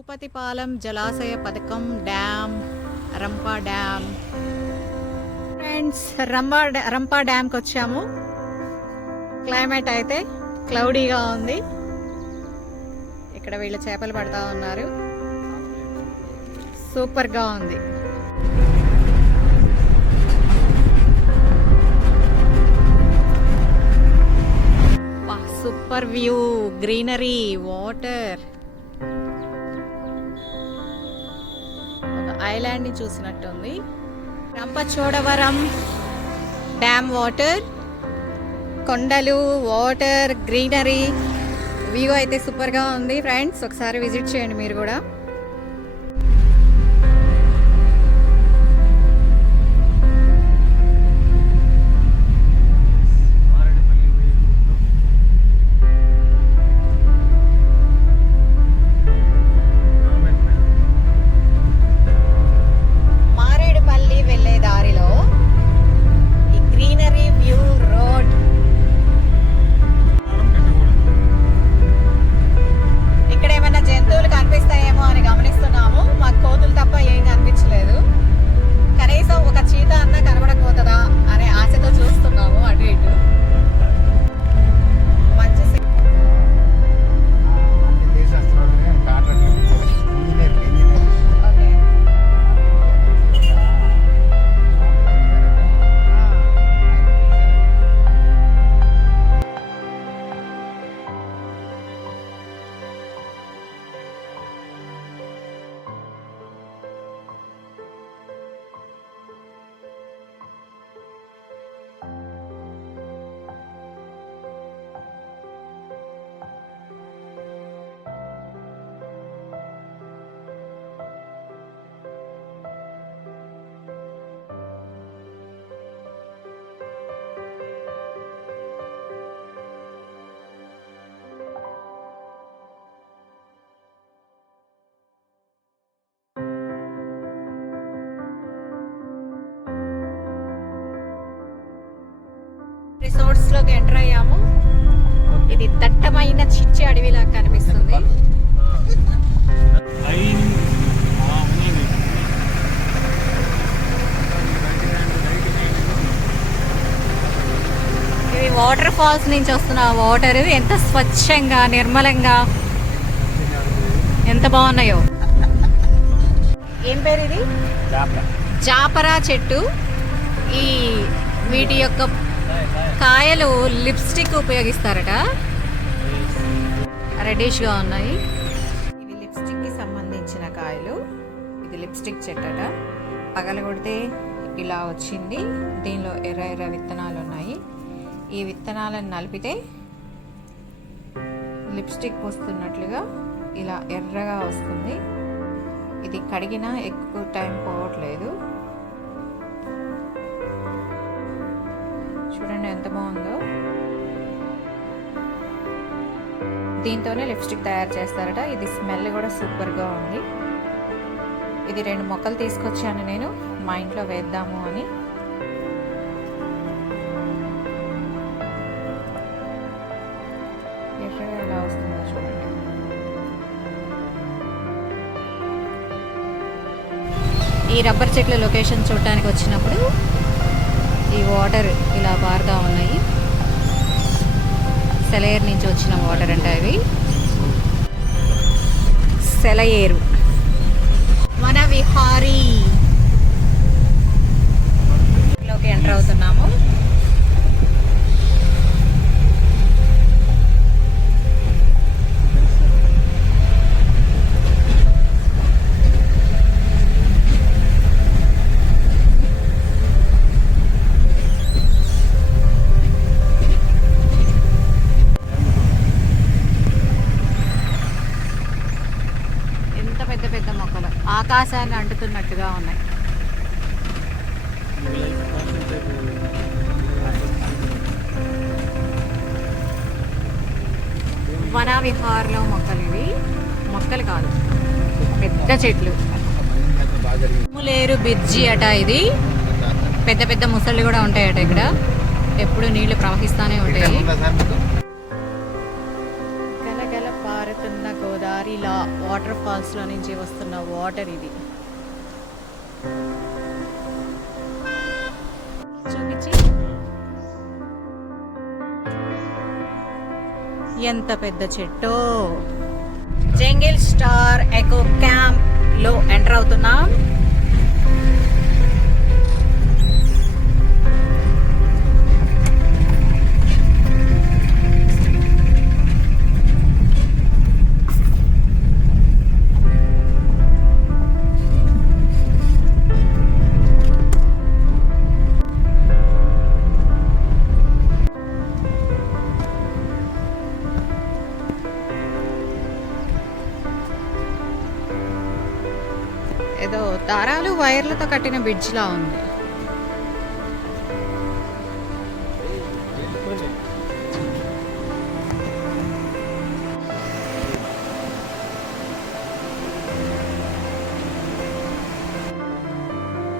భూపతిపాలెం జలాశయ పథకం dam Rampa dam. Friends, Rampa డ్యామ్కి వచ్చాము. క్లైమేట్ అయితే క్లౌడీగా ఉంది. ఇక్కడ వీళ్ళు చేపలు పడతా ఉన్నారు. సూపర్గా ఉంది. Super view, greenery, water. Island ని చూసినట్టుంది. రంపచోడవరం డ్యామ్ వాటర్, కొండలు, వాటర్, గ్రీనరీ, వ్యూ అయితే సూపర్ గా ఉంది. ఫ్రెండ్స్, ఒకసారి విజిట్ చేయండి మీరు కూడా. రిసార్ట్స్ లోకి ఎంటర్ అయ్యాము. ఇది దట్టమైన చిచ్చి అడవిలా కనిపిస్తుంది. ఇది వాటర్ ఫాల్స్ నుంచి వస్తున్న వాటర్ ఎంత స్వచ్ఛంగా, నిర్మలంగా, ఎంత బాగున్నాయో. ఏం పేరు ఇది? జాపరా చెట్టు. ఈ వీటి యొక్క కాయలు లిప్స్టిక్ ఉపయోగిస్తారట. రెడ్డిష్గా ఉన్నాయి. ఇవి లిప్స్టిక్ కి సంబంధించిన కాయలు. ఇది లిప్స్టిక్ చెట్టట. పగలగొడితే ఇలా వచ్చింది. దీనిలో ఎర్ర ఎర్ర విత్తనాలు ఉన్నాయి. ఈ విత్తనాలను నలిపితే లిప్స్టిక్ వస్తున్నట్లుగా ఇలా ఎర్రగా వస్తుంది. ఇది కడిగినా ఎక్కువ టైం పోవట్లేదు. చూడండి ఎంత బాగుందో. దీంతోనే లిప్స్టిక్ తయారు చేస్తారట. ఇది స్మెల్ కూడా సూపర్గా ఉంది. ఇది 2 మొక్కలు తీసుకొచ్చాను నేను మా ఇంట్లో వేద్దాము అని. ఎర్రగా ఎలా వస్తుందో చూడండి. ఈ రబ్బర్ చెట్ల లొకేషన్ చూడటానికి వచ్చినప్పుడు ఈ వాటర్ ఇలా పారుతా ఉన్నాయి. సెలయేరు నుంచి వచ్చిన వాటర్ అంటే అవి సెలయేరు. మన విహారీ లోకి ఎంటర్ అవుతున్నాము. పెద్ద మొక్కలు ఆకాశాన్ని అంటుతున్నట్టుగా ఉన్నాయి. వన విహార్లో మొక్కలు ఇవి. మొక్కలు కాదు, పెద్ద చెట్లు. ములేరు బ్రిడ్జి అట ఇది. పెద్ద పెద్ద ముసళ్ళు కూడా ఉంటాయట ఇక్కడ. ఎప్పుడు నీళ్లు ప్రవహిస్తానే ఉంటాయి. గలగల పారుతున్న గోదావరి ఇలా వాటర్ ఫాల్స్లో నుంచి వస్తున్న వాటర్ ఇది. చూపించి ఎంత పెద్ద చెట్టో. జంగిల్ స్టార్ ఎకో క్యాంప్ లో ఎంటర్ అవుతున్నాం. ఏదో దారాలు వైర్లతో కట్టిన బ్రిడ్జ్ లా ఉంది.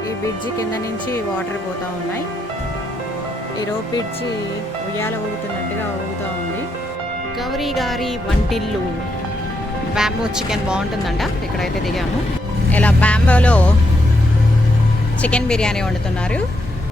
ఈ బ్రిడ్జ్ కింద నుంచి వాటర్ పోతా ఉన్నాయి. ఈ రోప్ బ్రిడ్జ్ ఉయ్యాల ఊగుతున్నట్టుగా ఊగుతూ ఉంది. గౌరీ గారి వంటిల్లు బ్యాంబో చికెన్ బాగుంటుందంట. ఇక్కడైతే దిగాము. ఇలా బ్యాంబోలో చికెన్ బిర్యానీ వండుతున్నారు.